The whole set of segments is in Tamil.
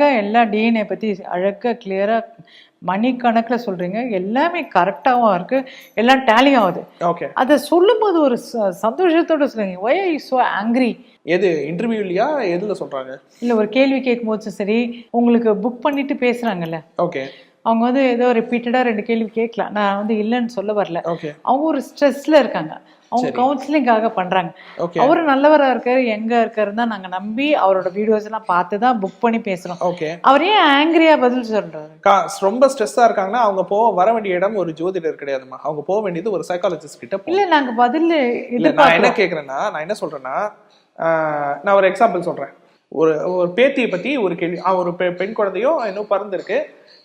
எல்லா டிஎன்ஏ பற்றி அழகாக கிளியராக மணிக்கணக்கில் சொல்கிறீங்க எல்லாமே கரெக்டாகவும் இருக்குது எல்லாம் டேலி ஆகுது ஓகே அதை சொல்லும்போது ஒரு சந்தோஷத்தோட சொல்லுங்க. ஒய் ஐ ஸோ ஆங்க்ரி எது இன்டர்வியூலையா எதுல சொல்றாங்க? இல்லை ஒரு கேள்வி கேட்கும்போது சரி உங்களுக்கு புக் பண்ணிட்டு பேசுகிறாங்கல்ல ஓகே அவங்க வந்து ஏதோ ரிப்பீட்டடாக ரெண்டு கேள்வி கேட்கலாம். நான் வந்து இல்லைன்னு சொல்ல வரல. ஓகே அவங்க ஒரு ஸ்ட்ரெஸ்ல இருக்காங்க. அவங்க கவுன்சிலிங்காக பண்றாங்க. அவரு நல்லவரா இருக்காரு எங்க இருக்காருன்னு தான் நாங்க நம்பி அவரோட வீடியோஸ் எல்லாம் பார்த்து தான் புக் பண்ணி பேசுறோம். ஓகே அவர் ஏன் ஆங்கிரியா பதில் சொல்றாரு? ரொம்ப ஸ்ட்ரெஸ்ஸா இருக்காங்கன்னா அவங்க போக வர வேண்டிய இடம் ஒரு ஜோதிடர் கிடையாதுமா அவங்க போக வேண்டியது ஒரு சைக்காலஜிஸ்ட் கிட்ட. இல்ல நாங்க பதில் இல்ல நான் என்ன கேக்குறேன்னா நான் என்ன சொல்றேன்னா நான் ஒரு எக்ஸாம்பிள் சொல்றேன். ஒரு ஒரு பேத்தியை பத்தி ஒரு கேள்வி ஒரு பெண் குழந்தையும் இன்னும் பிறந்திருக்கு.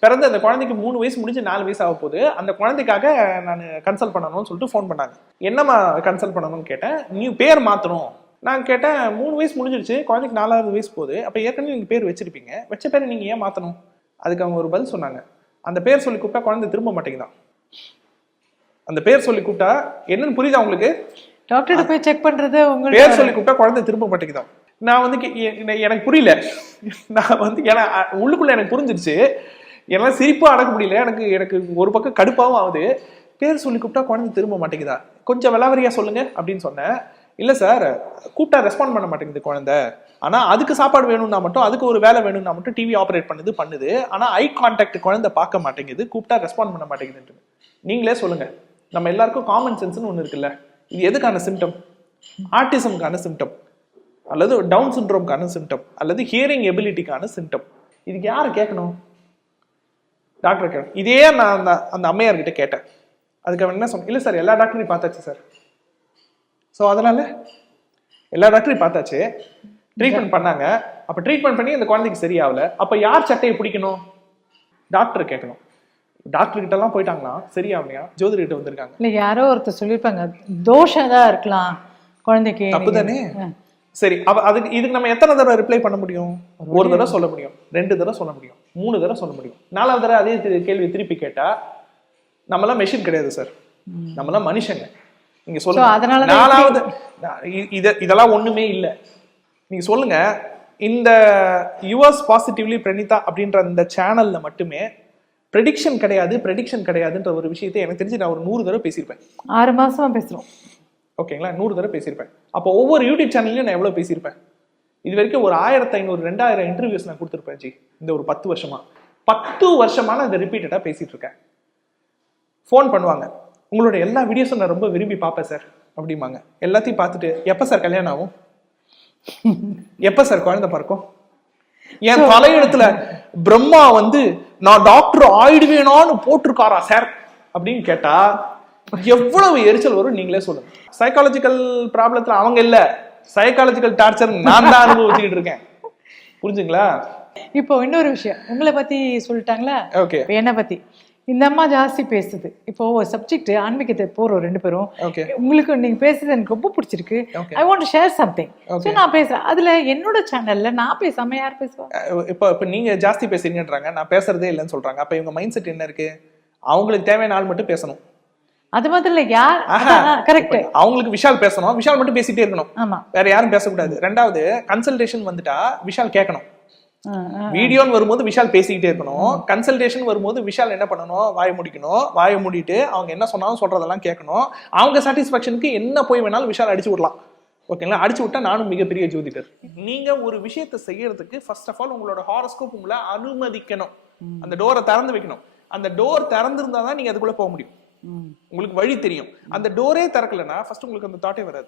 பிறந்து அந்த குழந்தைக்கு மூணு வயசு முடிஞ்சு நாலு வயசு ஆக போகுது. அந்த குழந்தைக்காக நான் கன்சல்ட் பண்ணணும்னு சொல்லிட்டு ஃபோன் பண்ணாங்க. என்னம்மா கன்சல்ட் பண்ணணும்னு கேட்டேன். நீ பேர் மாத்தணும். நான் கேட்டேன் மூணு வயசு முடிஞ்சிருச்சு. குழந்தைக்கு நாலாவது வயசு போகுது. அப்ப ஏற்கனவே நீங்க பேர் வச்சிருப்பீங்க. வச்ச பேரை நீங்க ஏன் மாத்தணும்? அதுக்கு அவங்க ஒரு பதில் சொன்னாங்க. அந்த பேர் சொல்லி கூப்பிட்டா குழந்தை திரும்ப மாட்டேங்குதான் அந்த பேர் சொல்லி கூப்பிட்டா என்னன்னு புரியுதா உங்களுக்கு? டாக்டர் போய் செக் பண்றது உங்களுக்கு பேர் சொல்லி கூப்பிட்டா குழந்தை திரும்ப மாட்டேங்குதான் நான் வந்து எனக்கு புரியல. நான் வந்து ஏன்னா உள்ளுக்குள்ள எனக்கு புரிஞ்சிருச்சு. என்னால் சிரிப்பாக அடக்க முடியல. எனக்கு எனக்கு ஒரு பக்கம் கடுப்பாகவும் ஆகுது. பேர் சொல்லி கூப்பிட்டா குழந்தை திரும்ப மாட்டேங்குதா? கொஞ்சம் விளாவரியா சொல்லுங்க அப்படின்னு சொன்னேன். இல்லை சார் கூப்பிட்டா ரெஸ்பாண்ட் பண்ண மாட்டேங்குது குழந்தை. ஆனால் அதுக்கு சாப்பாடு வேணும்னா மட்டும் அதுக்கு ஒரு வேலை வேணும்னா மட்டும் டிவி ஆப்ரேட் பண்ணுது பண்ணுது. ஆனால் ஐ கான்டாக்ட் குழந்தை பார்க்க மாட்டேங்குது. கூப்பிட்டா ரெஸ்பாண்ட் பண்ண மாட்டேங்குதுன்ட்டு. நீங்களே சொல்லுங்க. நம்ம எல்லாருக்கும் காமன் சென்ஸ்னு ஒன்று இருக்குல்ல. இது எதுக்கான சிம்டம் ஆட்டிசம்கான சிம்டம் அல்லது டவுன் சிண்ட்ரோம்கான சிம்டம் அல்லது ஹியரிங் எபிலிட்டிக்கான சிம்டம் இதுக்கு யாரை கேட்கணும்? டாக்டர் கேட்கணும். இதே நான் அந்த அந்த அம்மையார்கிட்ட கேட்டேன். அதுக்கு அவன் என்ன சொன்ன இல்லை சார் எல்லா டாக்டரையும் பார்த்தாச்சு சார். ஸோ அதனால எல்லா டாக்டரையும் பார்த்தாச்சு. ட்ரீட்மெண்ட் பண்ணாங்க. அப்போ ட்ரீட்மெண்ட் பண்ணி அந்த குழந்தைக்கு சரியாகல. அப்போ யார் சட்டையை பிடிக்கணும்? டாக்டர் கேட்கணும். டாக்டர் கிட்ட எல்லாம் போயிட்டாங்கன்னா சரியாகலையா? ஜோதிடர் கிட்ட வந்திருக்காங்க. இல்ல யாரோ ஒருத்தர் சொல்லியிருப்பாங்க. தோஷம் தான் இருக்கலாம். குழந்தைக்கு தப்பு தானே. சரி அப்ப அதுக்கு இதுக்கு நம்ம எத்தனை தடவை ரிப்ளை பண்ண முடியும்? ஒரு தடவை சொல்ல முடியும். ரெண்டு தடவை சொல்ல முடியும். மூணு தடவை சொல்ல முடியும். நாலாவது தடவை அதே கேள்வி திருப்பி கேட்டா நம்மலாம் மெஷின் கிடையாது சார் நம்மலாம் மனுஷங்க. நீங்க அதனால சொல்லுங்க. தான் நாலாவது இத இதெல்லாம் ஒண்ணுமே இல்ல. நீங்க சொல்லுங்க. இந்த யுவர்ஸ் பாசிட்டிவ்லி பிரணிதா அப்படின்ற அந்த சேனல்ல மட்டுமே ப்ரெடிக்ஷன் கிடையாது ப்ரெடிக்ஷன் கிடையாதுன்ற ஒரு விஷயத்தை எனக்கு தெரிஞ்சு நான் ஒரு நூறு தடவை பேசியிருப்பேன். ஆறு மாசமா பேசுறோம். ஓகேங்களா? நூறு தடவை பேசியிருப்பேன். அப்போ ஒவ்வொரு யூடியூப் சேனல்லையும் நான் எவ்வளோ பேசியிருப்பேன்? இது வரைக்கும் ஒரு ஆயிரத்தி ஐநூறு ரெண்டாயிரம் இன்டர்வியூஸ் நான் கொடுத்துருப்பேன் ஜி இந்த ஒரு பத்து வருஷமா. பத்து வருஷமா நான் இதை ரிப்பீட்டடாக பேசிட்டு இருக்கேன் ஃபோன் பண்ணுவாங்க. உங்களோட எல்லா வீடியோஸும் நான் ரொம்ப விரும்பி பார்ப்பேன் சார் அப்படிம்பாங்க. எல்லாத்தையும் பார்த்துட்டு எப்போ சார் கல்யாணம் ஆகும்? எப்போ சார் குழந்தை பிறக்கும்? என் தலையெழுத்துல பிரம்மா வந்து நான் டாக்டர் ஆயிடுவேனான்னு போட்டிருக்காரா சார்? அப்படின்னு கேட்டா எவ்வளவு எரிச்சல் வரும் நீங்களே சொல்லுங்க. சைக்காலஜிக்கல் ப்ராப்ளத்துல அவங்க இல்ல. சைக்காலஜிக்கல் டார்ச்சர் நான் தான் அனுபவிச்சுக்கிட்டு இருக்கேன். புரிஞ்சுங்களா? இப்போ இன்னொரு விஷயம். உங்களை பத்தி சொல்லிட்டாங்களா? ஓகே என்னை பத்தி. இந்த அம்மா ஜாஸ்தி பேசுது. இப்போ ஒரு சப்ஜெக்ட் ஆன்மீகத்தை போறோம் ரெண்டு பேரும். உங்களுக்கு நீங்க பேசுறது எனக்கு ரொம்ப பிடிச்சிருக்கு. I want share something so. நான் பேசுறேன். அதுல என்னோட சேனல்ல நான் பேசாம யார் பேசுவா? இப்போ இப்போ நீங்க ஜாஸ்தி பேசுறீங்கன்றாங்க. நான் பேசுறதே இல்லைன்னு சொல்றாங்க. அப்ப இவங்க மைண்ட் செட் என்ன இருக்கு? அவங்களுக்கு தேவையான ஆள் மட்டும் பேசணும். அது மாதிரி இல்ல யார்? கரெக்ட் அவங்களுக்கு விஷால் பேசணும். விஷால் மட்டும் பேசிட்டே இருக்கணும். ஆமா. வேற யாரும் பேசக்கூடாது. ரெண்டாவது கன்சல்டேஷன் வந்துட்டா விஷால் கேட்கணும். வீடியோன்னு வரும்போது விஷால் பேசிக்கிட்டே இருக்கணும். கன்சல்டேஷன் வரும்போது விஷால் என்ன பண்ணணும்? வாயை முடிக்கணும். வாயை மூடிட்டு அவங்க என்ன சொன்னாலும் சொல்றதெல்லாம் கேட்கணும் அவங்க சாட்டிஸ்ஃபேக்ஷனுக்கு என்ன போய் வேணாலும் விஷால் அடிச்சு விடலாம். ஓகேங்களா அடிச்சு விட்டா நானும் மிகப்பெரிய ஜோதிடர். நீங்க ஒரு விஷயத்தை செய்யறதுக்கு ஃபர்ஸ்ட் ஆஃப் ஆல் உங்களோட ஹாரோஸ்கோப் உங்களை அனுமதிக்கணும். அந்த டோரை திறந்து வைக்கணும். அந்த டோர் திறந்திருந்தா தான் நீங்க அதுக்குள்ள போக முடியும். உங்களுக்கு வழி தெரியும். அந்த டோரே திறக்கலன்னா ஃபர்ஸ்ட் உங்களுக்கு அந்த தாட்டே வராது.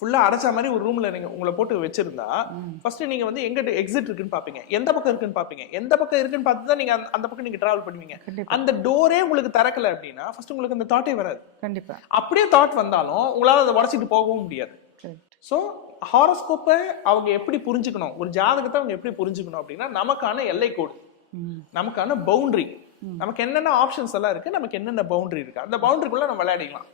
ஃபுல்லா அடைச்ச மாதிரி ஒரு ரூம்ல நீங்க உங்களை போட்டு வச்சிருந்தா ஃபர்ஸ்ட் நீங்க வந்து எங்க எக்ஸிட் இருக்குன்னு பாப்பீங்க. எந்த பக்கம் இருக்குன்னு பாப்பீங்க. எந்த பக்கம் இருக்குன்னு பார்த்து தான் நீங்க அந்த- பக்கம் நீங்க டிராவல் பண்ணுவீங்க. அந்த டோரே உங்களுக்கு திறக்கல அப்படின்னா ஃபர்ஸ்ட் உங்களுக்கு அந்த தாட்டே வராது. கண்டிப்பா. அப்படியே தாட் வந்தாலும் உங்களால அதை உடச்சிட்டு போகவும் முடியாது. ஸோ ஹாரோஸ்கோப்பை அவங்க எப்படி புரிஞ்சுக்கணும்? ஒரு ஜாதகத்தை அவங்க எப்படி புரிஞ்சுக்கணும் அப்படின்னா நமக்கான எல்லை கோடு. ம், நமக்கான பவுண்டரி நமக்கு என்னென்ன ஆப்ஷன்ஸ் எல்லாம் இருக்கு நமக்கு என்னென்ன பவுண்டரி இருக்கு? அந்த பவுண்டரிக்குள்ள நம்ம விளையாடிக்கலாம்.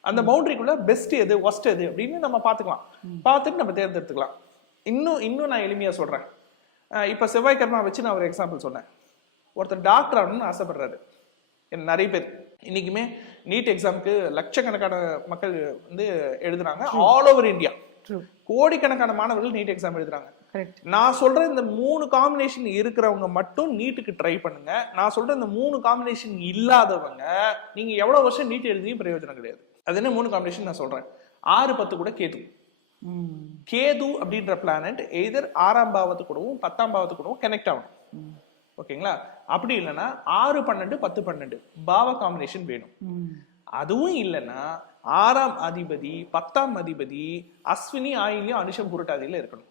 அந்த பவுண்டரிக்குள்ள பெஸ்ட் எது ஒஸ்ட் எது அப்படின்னு நம்ம பார்த்துக்கலாம். பார்த்துட்டு நம்ம தேர்ந்தெடுத்துக்கலாம். இன்னும் இன்னும் நான் எளிமையா சொல்றேன். அஹ் இப்ப செவ்வாய் கர்மா வச்சு நான் ஒரு எக்ஸாம்பிள் சொன்னேன். ஒருத்தர் டாக்டர் ஆகணும்னு ஆசைப்படுறாரு. நிறைய பேர். இன்னைக்குமே நீட் எக்ஸாமுக்கு லட்சக்கணக்கான மக்கள் வந்து எழுதுறாங்க ஆல் ஓவர் இந்தியா. கோடிக்கணக்கான மாணவர்கள் நீட் எக்ஸாம் எழுதுறாங்க. நான் சொல்ற இந்த மூணு காம்பினேஷன் இருக்கிறவங்க மட்டும் நீட்டுக்கு ட்ரை பண்ணுங்க. நான் சொல்ற இந்த மூணு காம்பினேஷன் இல்லாதவங்க நீங்க எவ்வளவு வருஷம் நீட் எழுதியும் பிரயோஜனம் கிடையாது. அது என்ன மூணு காம்பினேஷன் நான் சொல்றேன். ஆறு பத்து கூட கேது. கேது அப்படின்ற பிளானட் எய்தர் ஆறாம் பாவத்து கூடவும் பத்தாம் பாவத்து கூடவும் கனெக்ட் ஆகணும். ஓகேங்களா? அப்படி இல்லைன்னா ஆறு பன்னெண்டு பத்து பன்னெண்டு பாவ காம்பினேஷன் வேணும். அதுவும் இல்லைன்னா ஆறாம் அதிபதி பத்தாம் அதிபதி அஸ்வினி ஆயிலையும் அனுஷம் புரட்டாதியில இருக்கணும்.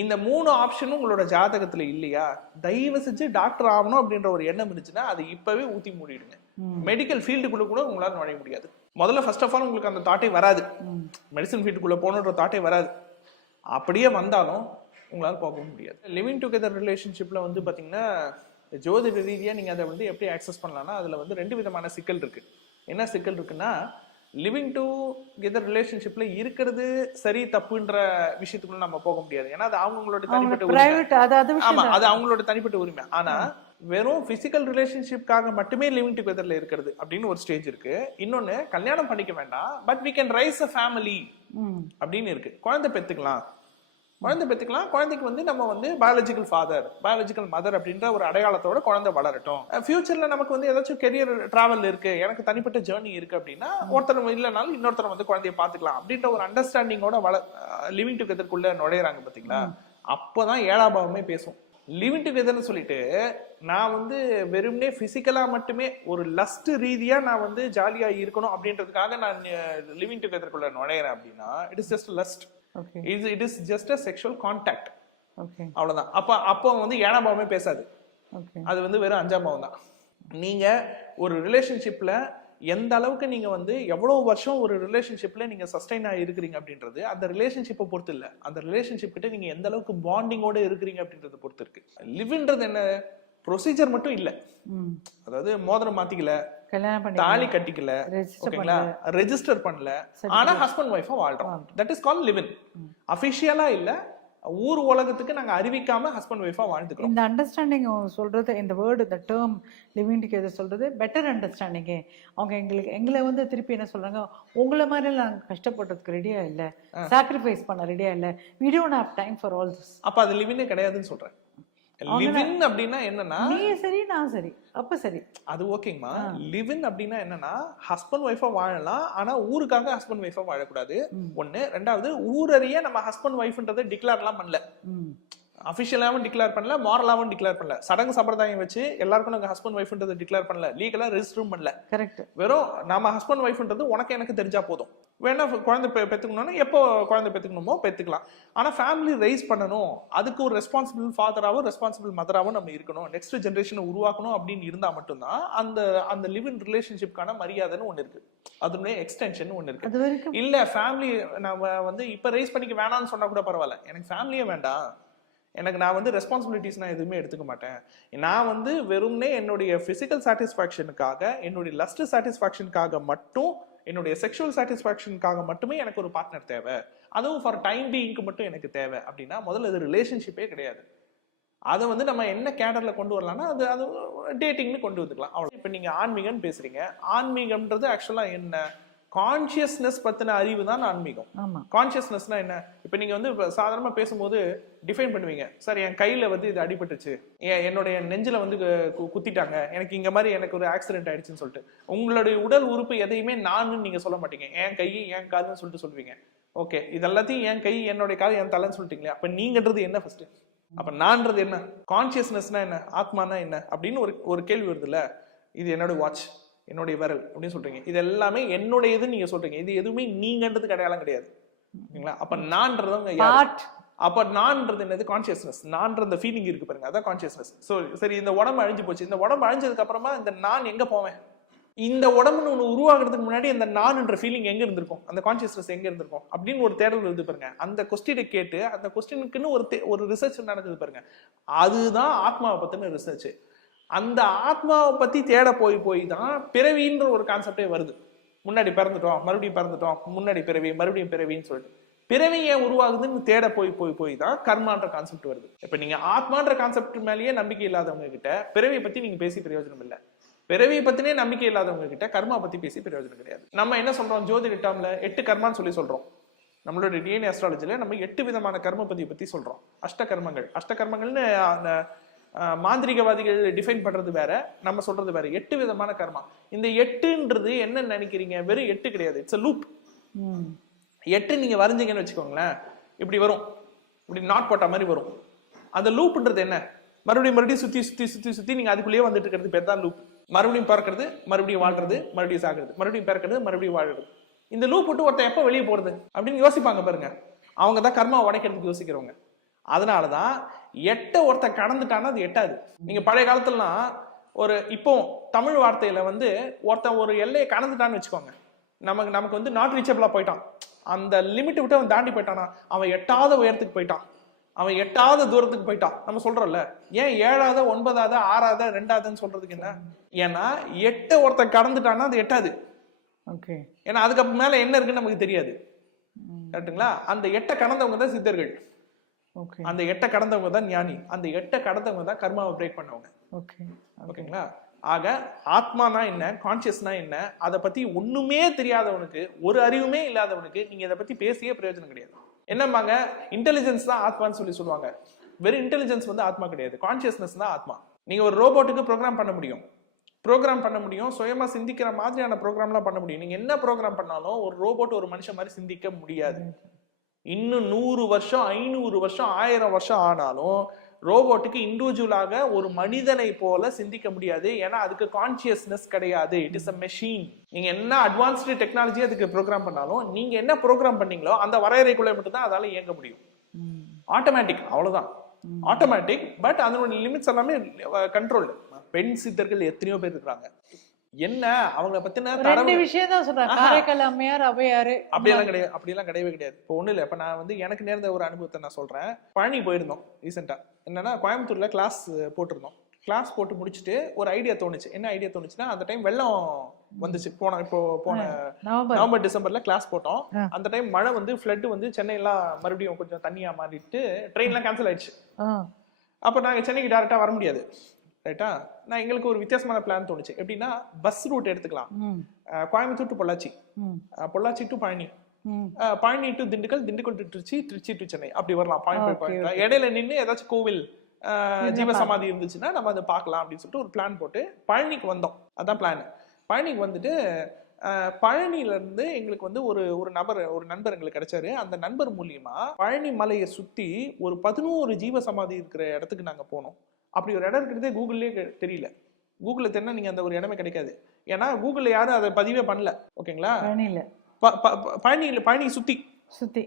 இந்த மூணு ஆப்ஷனும் உங்களோட ஜாதகத்துல இல்லையா? தயவு செஞ்சு டாக்டர் ஆகணும் அப்படின்ற ஒரு எண்ணம் இருந்துச்சுன்னா அதை இப்பவே ஊத்தி மூடிடுங்க. மெடிக்கல் ஃபீல்டுக்குள்ள கூட உங்களால நுழைய முடியாது. முதல்ல ஃபர்ஸ்ட் ஆஃப் ஆல் உங்களுக்கு அந்த தாட்டே வராது. மெடிசன் ஃபீல்டுக்குள்ள போகணுன்ற தாட்டே வராது. அப்படியே வந்தாலும் உங்களால போக முடியாது. லிவிங் டுகெதர் ரிலேஷன்ஷிப்ல வந்து பாத்தீங்கன்னா ஜோதிட ரீதியா நீங்க அதை வந்து எப்படி ஆக்சஸ் பண்ணலாம்னா அதுல வந்து ரெண்டு விதமான சிக்கல் இருக்கு. என்ன சிக்கல் இருக்குன்னா லிவிங் டு கெதர் ரிலேஷன்ஷிப்ல இருக்கிறது சரி தப்புன்ற விஷயத்துக்குள்ள நம்ம போக முடியாது. ஏன்னா அது அவங்களோட தனிப்பட்ட உரிமை. ஆமா அது அவங்களோட தனிப்பட்ட உரிமை. ஆனா வெறும் பிசிக்கல் ரிலேஷன்ஷிப்காக மட்டுமே லிவிங் டுகெதர்ல இருக்கிறது அப்படின்னு ஒரு ஸ்டேஜ் இருக்கு. இன்னொன்னு கல்யாணம் பண்ணிக்க வேண்டாம் but we can raise a family அப்படின்னு இருக்கு. குழந்தை பெத்துக்கலாம். குழந்தை பெத்துக்கலாம் குழந்தைக்கு வந்து நம்ம வந்து பயாலஜிக்கல் ஃபாதர் பயாலஜிக்கல் மதர் அப்படின்ற ஒரு அடையாளத்தோட குழந்தை வளரட்டும். ஃபியூச்சர்ல நமக்கு வந்து ஏதாச்சும் கெரியர் டிராவல் இருக்கு எனக்கு தனிப்பட்ட ஜேர்னி இருக்கு அப்படின்னா ஒருத்தர் இல்லைனாலும் இன்னொருத்தர் வந்து குழந்தைய பாத்துக்கலாம் அப்படின்ற ஒரு அண்டர்ஸ்டாண்டிங்கோட வள லிவிங் டுகெதருக்குள்ள நுழையிறாங்க பாத்தீங்களா? அப்பதான் ஏழாம் பாவமே பேசும். லிவிங் டுகெதர்னு சொல்லிட்டு நான் வந்து வெறுமனே பிசிக்கலா மட்டுமே ஒரு லஸ்ட் ரீதியா நான் வந்து ஜாலியா இருக்கணும் அப்படின்றதுக்காக நான் லிவிங் டுகெதருக்குள்ள நுழையிறேன் அப்படின்னா இட் இஸ் ஜஸ்ட் லஸ்ட் இது it is just a sexual contact okay அவ்வளவுதான். அப்ப அப்போ வந்து ஏழாம் பாவமே பேசாது. அது வந்து வெறும் அஞ்சாம் பாவம் தான். நீங்க ஒரு ரிலேஷன்ஷிப்ல எந்த அளவுக்கு நீங்க வந்து எவ்வளவு வருஷம் ஒரு ரிலேஷன்ஷிப்ல நீங்க சஸ்டைன் ஆகி இருக்கிறீங்க அப்படின்றது அந்த ரிலேஷன்ஷிப்பை பொறுத்து இல்ல. அந்த ரிலேஷன்ஷிப் கிட்ட நீங்க எந்த அளவுக்கு பாண்டிங்கோட இருக்கிறீங்க அப்படின்றத பொறுத்து இருக்கு. லிவ்ன்றது என்ன? ப்ரொசீஜர் மட்டும் இல்ல. அதாவது மோதிரம் மாத்திக்கல கல்யாணம் பண்ணி தாலி கட்டிக்கல. ரெஜிஸ்டர் ஓகேங்களா? ரெஜிஸ்டர் பண்ணல. ஆனா ஹஸ்பண்ட் ஒய்ஃபா வாழ்றோம். That is call live in அபிஷியலா இல்ல. ஊர் உலகத்துக்கு நாங்க அறிவிக்காம ஹஸ்பண்ட் ஒய்ஃபா வாழ்ந்துக்கிறோம். இந்த அண்டர்ஸ்டாண்டிங் சொல்றது இந்த வேர்டு இந்த டேர்ம் லிவிங் டுகெதர் சொல்றது பெட்டர் அண்டர்ஸ்டாண்டிங்கே அவங்க எங்களுக்கு எங்களை வந்து திருப்பி என்ன சொல்றாங்க உங்களை மாதிரி நாங்கள் கஷ்டப்படுறதுக்கு ரெடியா இல்லை. சாக்ரிஃபைஸ் பண்ண ரெடியா இல்லை. We don't have time for all this அப்ப அது லிவினே கிடையாதுன்னு சொல்றேன். லிவின் அப்படின்னா என்னன்னா நீ சரி நான் சரி. அப்ப சரி. அது ஓகேங்கம்மா லிவின் அப்படின்னா என்னன்னா ஹஸ்பண்ட் ஒய்ஃபா வாழலாம். ஆனா ஊருக்காக ஹஸ்பண்ட் ஒய்ஃபா வாழக்கூடாது. ஒண்ணு. ரெண்டாவது ஊரறிய நம்ம ஹஸ்பண்ட் ஒய்ஃப்ன்றதை டிக்ளேர்லாம் பண்ணல. ம் அஃபிஷியலாவும் டிக்ளேர் பண்ணல மாரலாவும் டிக்ளேர் பண்ணல. சடங்கு சம்பிரதாயம் வச்சு எல்லாருக்கும் நாங்க ஹஸ்பண்ட் ஒய்ஃப்ன்றதை டிக்ளேர் பண்ணல. லீகலா ரெஜிஸ்டரும் பண்ணல. கரெக்ட் வெறும் நம்ம ஹஸ்பண்ட் ஒய்ஃப்ன்றது உனக்கு எனக்கு தெரிஞ்சா போதும். வேணா குழந்தை பெ- பெத்துக்கணும்னா எப்போ குழந்தை பெத்துக்கணுமோ பெத்துக்கலாம். ஆனா ஃபேமிலி ரைஸ் பண்ணணும். அதுக்கு ஒரு ரெஸ்பான்சிபிள் ஃபாதராகவும் ரெஸ்பான்சிபிள் மதராகவும் நம்ம இருக்கணும். நெக்ஸ்ட் ஜென்ரேஷனை உருவாக்கணும் அப்படின்னு இருந்தா மட்டும்தான் அந்த அந்த லிவ் இன் ரிலேஷன்ஷிப்கான மரியாதைன்னு ஒண்ணு இருக்கு. அதனுடைய எக்ஸ்டென்ஷன் ஒண்ணு இருக்கு. அது வரைக்கும் இல்ல ஃபேமிலி நம்ம வந்து இப்ப ரைஸ் பண்ணிக்க வேணாம்னு சொன்னா கூட பரவாயில்ல. எனக்கு ஃபேமிலியே வேண்டாம். எனக்கு நான் வந்து ரெஸ்பான்சிபிலிட்டிஸ் நான் எதுவுமே எடுத்துக்க மாட்டேன். நான் வந்து வெறும்னே என்னுடைய ஃபிசிக்கல் சாட்டிஸ்ஃபேக்ஷனுக்காக என்னுடைய லஸ்ட் சாட்டிஸ்ஃபேக்ஷனுக்காக மட்டும் என்னுடைய செக்ஷுவல் சாட்டிஸ்ஃபேக்ஷனுக்காக மட்டுமே எனக்கு ஒரு பார்ட்னர் தேவை. அதுவும் ஃபார் டைம் பீயிங்க்கு மட்டும் எனக்கு தேவை. அப்படின்னா முதல்ல இது ரிலேஷன்ஷிப்பே கிடையாது. அதை வந்து நம்ம என்ன கேடரில் கொண்டு வரலாம்னா அது அது டேட்டிங்னு கொண்டு வந்துக்கலாம். அவ்வளோ இப்போ நீங்கள் ஆன்மீகம்னு பேசுகிறீங்க ஆன்மீகம்ன்றது ஆக்சுவலாக என்ன? கான்சியஸ்னஸ் பத்தின அறிவு தான் ஆன்மீகம். கான்சியஸ்னஸ்னா என்ன? இப்போ நீங்க வந்து சாதாரணமா பேசும்போது டிஃபைன் பண்ணுவீங்க. சார் என் கையில வந்து இது அடிபட்டுச்சு. என் என்னுடைய நெஞ்சில வந்து குத்திட்டாங்க. எனக்கு இங்க மாதிரி எனக்கு ஒரு ஆக்சிடென்ட் ஆயிடுச்சுன்னு சொல்லிட்டு. உங்களுடைய உடல் உறுப்பு எதையுமே நான்னு நீங்க சொல்ல மாட்டீங்க. என் கை என் காதுன்னு சொல்லிட்டு சொல்லுவீங்க. ஓகே இது எல்லாத்தையும் என் கை என்னுடைய கால் என் தலைன்னு சொல்லிட்டீங்களே அப்ப நீங்கன்றது என்ன ஃபர்ஸ்ட் அப்ப நான்றது என்ன? கான்சியஸ்னஸ்னா என்ன? ஆத்மானா என்ன? அப்படின்னு ஒரு ஒரு கேள்வி வருதுல்ல. இது என்னோட வாட்ச் என்னுடைய விரல் அப்படின்னு சொல்றீங்க. இது எல்லாமே என்னுடையதுன்னு நீங்க சொல்றீங்க. இது எதுவுமே நீங்கன்றதுக்கு அடையாளம் கிடையாது. ஓகேங்களா அப்ப பார்ட் அப்ப நான்றது என்னது? கான்சியஸ்னஸ் நான்ற இந்த ஃபீலிங் இருக்கு பாருங்க. அதான் கான்சியஸ்னஸ் சோ சரி இந்த உடம்பு அழிஞ்சு போச்சு. இந்த உடம்பு அழிஞ்சதுக்கு அப்புறமா இந்த நான் எங்க போவேன்? இந்த உடம்புன்னு ஒண்ணு உருவாகிறதுக்கு முன்னாடி இந்த நான்ன்ற ஃபீலிங் எங்க இருந்திருக்கும்? அந்த கான்சியஸ்னஸ் எங்க இருந்திருக்கும்? அப்படின்னு ஒரு தேடல் இருந்து பாருங்க. அந்த கொஸ்டினை கேட்டு அந்த கொஸ்டினுக்குன்னு ஒரு ஒரு ரிசர்ச் நடக்குது பாருங்க. அதுதான் ஆத்மாவை பத்தின ரிசர்ச் அந்த ஆத்மாவை பத்தி தேட போய் போய் தான் பிறவின்ற ஒரு கான்செப்டே வருது. முன்னாடி பிறந்துட்டோம் மறுபடியும் பிறந்துட்டோம் முன்னாடி பிறவி மறுபடியும் பிறவின்னு சொல்லிட்டு. பிறவி ஏன் உருவாகுதுன்னு தேட போய் போய் போய் தான் கர்மான்ற கான்செப்ட் வருது. இப்ப நீங்க ஆத்மான்ற கான்செப்ட் மேலேயே நம்பிக்கை இல்லாதவங்க கிட்ட பிறவியை பத்தி நீங்க பேசி பிரயோஜனம் இல்லை. பிறவியை பத்தினே நம்பிக்கை இல்லாதவங்க கிட்ட கர்மா பத்தி பேசி பிரயோஜனம் கிடையாது. நம்ம என்ன சொல்றோம்? ஜோதிட டேர்ம்ல எட்டு கர்மான்னு சொல்லி சொல்றோம். நம்மளோட டிஎன்ஏ அஸ்ட்ராலஜில நம்ம எட்டு விதமான கர்மபதியை பத்தி சொல்றோம். அஷ்ட கர்மங்கள் அஷ்ட கர்மங்கள்னு அந்த மாந்திரிகவாதிகள் டிஃபைன் பண்றது வேற நம்ம சொல்றது வேற. எட்டு விதமான கர்மா. இந்த எட்டுன்றது என்ன நினைக்கிறீங்க? வெறும் எட்டு கிடையாது. இட்ஸ் லூப் ம். எட்டு நீங்க வரைஞ்சீங்கன்னு வச்சுக்கோங்களேன் இப்படி வரும். இப்படி நாட் போட்ட மாதிரி வரும். அந்த லூப்ன்றது என்ன? மறுபடியும் மறுபடியும் சுத்தி சுத்தி சுத்தி சுத்தி நீங்க அதுக்குள்ளேயே வந்துட்டு இருக்கிறது பேர் தான் லூப் மறுபடியும் பிறக்கிறது மறுபடியும் வாழ்றது மறுபடியும் சாகுறது. மறுபடியும் பிறக்கிறது மறுபடியும் வாழுறது. இந்த லூப் விட்டு ஒருத்தன் எப்போ வெளியே போறது? அப்படின்னு யோசிப்பாங்க பாருங்க. அவங்க தான் கர்மா உடைக்கிறதுக்கு யோசிக்கிறவங்க. அதனாலதான் எட்டை ஒருத்தன் கடந்துட்டான்னா அது எட்டாது. நீங்க பழைய காலத்துலலாம் ஒரு இப்போ தமிழ் வார்த்தையில வந்து ஒருத்தன் ஒரு எல்லையை கடந்துட்டான்னு வச்சுக்கோங்க. நமக்கு நமக்கு வந்து நாட் ரீச்சபிளா போயிட்டான். அந்த லிமிட் விட்டு அவன் தாண்டி போயிட்டானா? அவன் எட்டாத உயரத்துக்கு போயிட்டான். அவன் எட்டாத தூரத்துக்கு போயிட்டான். நம்ம சொல்றோம்ல ஏன் ஏழாவது ஒன்பதாவது ஆறாவது ரெண்டாவதுன்னு சொல்றதுக்கு என்ன? ஏன்னா எட்டை ஒருத்தன் கடந்துட்டான்னா அது எட்டாது. ஓகே. ஏன்னா அதுக்கு மேல என்ன இருக்குன்னு நமக்கு தெரியாது. கரெக்ட்டுங்களா? அந்த எட்டை கடந்தவங்க தான் சித்தர்கள். அந்த எட்டை கடந்தவங்க தான் ஞானி. அந்த எட்டை கடந்தவங்க தான் கர்மாவை பிரேக் பண்ணவங்க. ஓகே ஓகேங்களா? ஆக ஆத்மானா என்ன? கான்சியஸ்னா என்ன? அதை பத்தி ஒண்ணுமே தெரியாதவனுக்கு ஒரு அறிவுமே இல்லாதவனுக்கு நீங்க இதை பத்தி பேசியே பிரயோஜனம் கிடையாது. என்னம்பாங்க இன்டெலிஜென்ஸ் தான் ஆத்மான்னு சொல்லி சொல்லுவாங்க. வெறும் இன்டெலிஜென்ஸ் வந்து ஆத்மா கிடையாது. கான்சியஸ்னஸ் தான் ஆத்மா. நீங்க ஒரு ரோபோட்டுக்கு ப்ரோக்ராம் பண்ண முடியும். ப்ரோக்ராம் பண்ண முடியும். சுயமா சிந்திக்கிற மாதிரியான ப்ரோக்ராம்லாம் பண்ண முடியும். நீங்க என்ன ப்ரோக்ராம் பண்ணாலும் ஒரு ரோபோட் ஒரு மனுஷன் மாதிரி சிந்திக்க முடியாது. இன்னும் நூறு வருஷம் ஐநூறு வருஷம் ஆயிரம் வருஷம் ஆனாலும் ரோபோட்டுக்கு இண்டிவிஜுவலாக ஒரு மனிதனை போல சிந்திக்க முடியாது. ஏன்னா அதுக்கு கான்சியஸ்னஸ் கிடையாது. இட் இஸ் அ மெஷின் நீங்க என்ன அட்வான்ஸ்டு டெக்னாலஜி அதுக்கு ப்ரோக்ராம் பண்ணாலும் நீங்க என்ன ப்ரோக்ராம் பண்ணீங்களோ அந்த வரையறைக்குள்ள மட்டும் தான் அதால இயங்க முடியும். ஆட்டோமேட்டிக் அவ்வளவுதான். ஆட்டோமேட்டிக் பட் அதனுடைய லிமிட்ஸ் எல்லாமே கண்ட்ரோல் பெண் சித்தர்கள் எத்தனையோ பேர் இருக்காங்க என்ன? அவங்கள பத்தின ரெண்டு விஷயம் தான் சொல்றேன் ஆஹா. காரைக்கால் அம்மையார் அவையாரு அப்படியெல்லாம் கிடையாது அப்படியெல்லாம் கிடையவே கிடையாது. இப்போ ஒண்ணு இல்ல. இப்ப நான் வந்து எனக்கு நேர்ந்த ஒரு அனுபவத்தை நான் சொல்றேன். பழனி போயிருந்தோம் ரீசெண்டா என்னன்னா கோயம்புத்தூர்ல கிளாஸ் போட்டிருந்தோம். கிளாஸ் போட்டு முடிச்சுட்டு ஒரு ஐடியா தோணுச்சு. என்ன ஐடியா தோணுச்சுன்னா அந்த டைம் வெள்ளம் வந்துச்சு. போன இப்போ போன நவம்பர். டிசம்பர்ல கிளாஸ் போட்டோம். அந்த டைம் மழை வந்து ஃப்ளட் வந்து சென்னையெல்லாம் மறுபடியும் கொஞ்சம் தண்ணியா மாறிட்டு ட்ரெயின்லாம் கேன்சல் ஆயிடுச்சு. அப்போ நாங்க சென்னைக்கு டேரக்டா வர முடியாது. ரைட்டா நான் எங்களுக்கு ஒரு வித்தியாசமான பிளான் தோணுச்சு. எப்படின்னா பஸ் ரூட் எடுத்துக்கலாம். Coimbatore to Pollachi. Pollachi to Palani. Palani to Dindigul Dindigul to Tiruchi Tiruchi to Chennai. அப்படி வரலாம். பாயிண்ட் இடையில நின்று ஏதாச்சும் கோவில் ஜீவ சமாதி இருந்துச்சுன்னா நம்ம அதை பார்க்கலாம் அப்படின்னு சொல்லிட்டு ஒரு பிளான் போட்டு பழனிக்கு வந்தோம். அதான் பிளான் பழனிக்கு வந்துட்டு அஹ், பழனியில இருந்து எங்களுக்கு வந்து ஒரு ஒரு நபர் ஒரு நண்பர் எங்களுக்கு கிடைச்சாரு. அந்த நண்பர் மூலியமா பழனி மலையை சுத்தி ஒரு பதினோரு ஜீவ சமாதி இருக்கிற இடத்துக்கு நாங்க போனோம். அப்படி ஒரு இடம் இருக்கிறதே கூகுள்லயே தெரியல. கூகுள்ல தெரினா நீங்க அந்த ஒரு இடமே கிடைக்காது. ஏன்னா கூகுள்ல யாரும் அதை பதிவே பண்ணல. ஓகேங்களா? பழனியில பழனியில பழனி சுத்தி. சுத்தி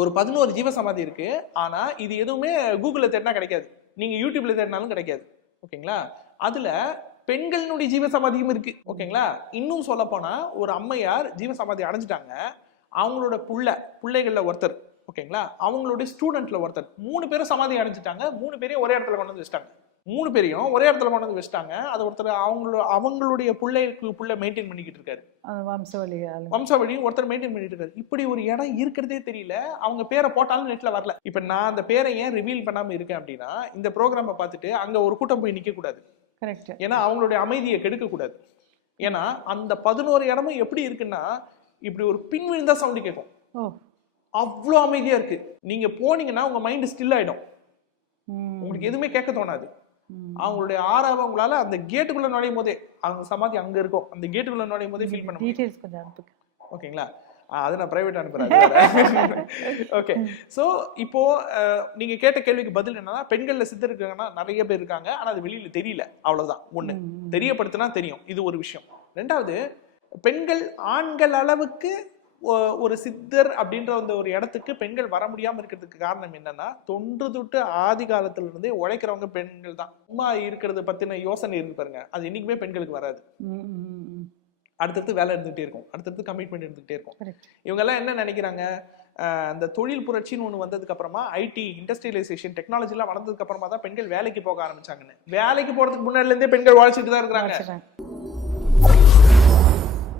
ஒரு பதினோரு ஜீவ சமாதி இருக்கு. ஆனா இது எதுவுமே கூகுள்ல தேடினா கிடைக்காது. நீங்க யூடியூப்ல தேடினாலும் கிடைக்காது. ஓகேங்களா? அதுல பெண்களினுடைய ஜீவ சமாதியும் இருக்கு. ஓகேங்களா? இன்னும் சொல்ல போனா ஒரு அம்மையார் ஜீவ சமாதி அடைஞ்சிட்டாங்க. அவங்களோட புள்ள பிள்ளைகள்ல ஒருத்தர். ஓகேங்களா? அவங்களுடைய ஸ்டூடெண்ட்ல ஒருத்தர். மூணு பேரும் சமாதி அடைஞ்சிட்டாங்க. மூணு பேரையும் ஒரே இடத்துல கொண்டு வந்து வச்சிட்டாங்க. மூணு பேரையும் ஒரே இடத்துல கொண்டு வந்து வச்சிட்டாங்க. அது ஒருத்தர் அவங்களோட அவங்களுடைய பிள்ளைக்கு புள்ள மெயின்டைன் பண்ணிக்கிட்டு இருக்காரு. வம்சவழி ஆளு வம்சாவளியும் ஒருத்தர் மெயின்டைன் பண்ணிட்டு இருக்காரு. இப்படி ஒரு இடம் இருக்கிறதே தெரியல. அவங்க பேரை போட்டாலும் நெட்ல வரல. இப்ப நான் அந்த பேரை ஏன் ரிவீல் பண்ணாம இருக்கேன் அப்படின்னா இந்த ப்ரோக்ராமை பார்த்துட்டு அங்க ஒரு கூட்டம் போய் நிக்க கூடாது. கரெக்ட் ஏன்னா அவங்களுடைய அமைதியை கெடுக்க கூடாது. ஏன்னா அந்த பதினோரு இடமும் எப்படி இருக்குன்னா இப்படி ஒரு பின் விழுந்தா சவுண்டு கேட்கும் அவ்வளோ அமைதியா இருக்கு. நீங்க போனீங்கன்னா உங்க மைண்ட் ஸ்டில் ஆயிடும். ம். உங்களுக்கு எதுவுமே கேட்க தோணாது. அவங்களுடைய ஆறாவ உங்களால அந்த கேட்டுக்குள்ள நுழையும் போதே அவங்க சமாதி அங்க இருக்கும். அந்த கேட்டுக்குள்ள நுழையும் போதே ஃபீல் பண்ண. டீடைல்ஸ் கொஞ்சம் ஓகேங்களா? அது நான் பிரைவேட் அனுப்புறேன் ஓகே சோ இப்போ நீங்க கேட்ட கேள்விக்கு பதில் என்னன்னா பெண்கள்ல சித்தர் இருக்காங்கன்னா நிறைய பேர் இருக்காங்க. ஆனா அது வெளியில தெரியல. அவ்வளவுதான். ஒண்ணு. தெரியப்படுத்தினா தெரியும். இது ஒரு விஷயம். ரெண்டாவது பெண்கள் ஆண்கள் அளவுக்கு ஒரு சித்தர் அப்படின்ற அந்த ஒரு இடத்துக்கு பெண்கள் வர முடியாம இருக்கிறதுக்கு காரணம் என்னன்னா தொன்று தொட்டு ஆதி காலத்துல இருந்தே உழைக்கிறவங்க பெண்கள் தான். சும்மா இருக்கிறத பத்தின யோசனை இருக்கு பாருங்க. அது என்னைக்குமே பெண்களுக்கு வராது. அடுத்தடுத்து வேலை இருந்துகிட்டே இருக்கும். அடுத்தடுத்து கமிட்மெண்ட் இருந்துகிட்டே இருக்கும். கரெக்ட் இவங்க எல்லாம் என்ன நினைக்கிறாங்க? அந்த தொழில் புரட்சின்னு ஒன்று வந்ததுக்கு அப்புறமா ஐடி இண்டஸ்ட்ரியலைசேஷன் டெக்னாலஜிலாம் வளர்ந்ததுக்கு அப்புறமா தான் பெண்கள் வேலைக்கு போக ஆரம்பிச்சாங்கன்னு. வேலைக்கு போறதுக்கு முன்னாடில இருந்தே பெண்கள் வாழ்ச்சிட்டு தான் இருக்கிறாங்க.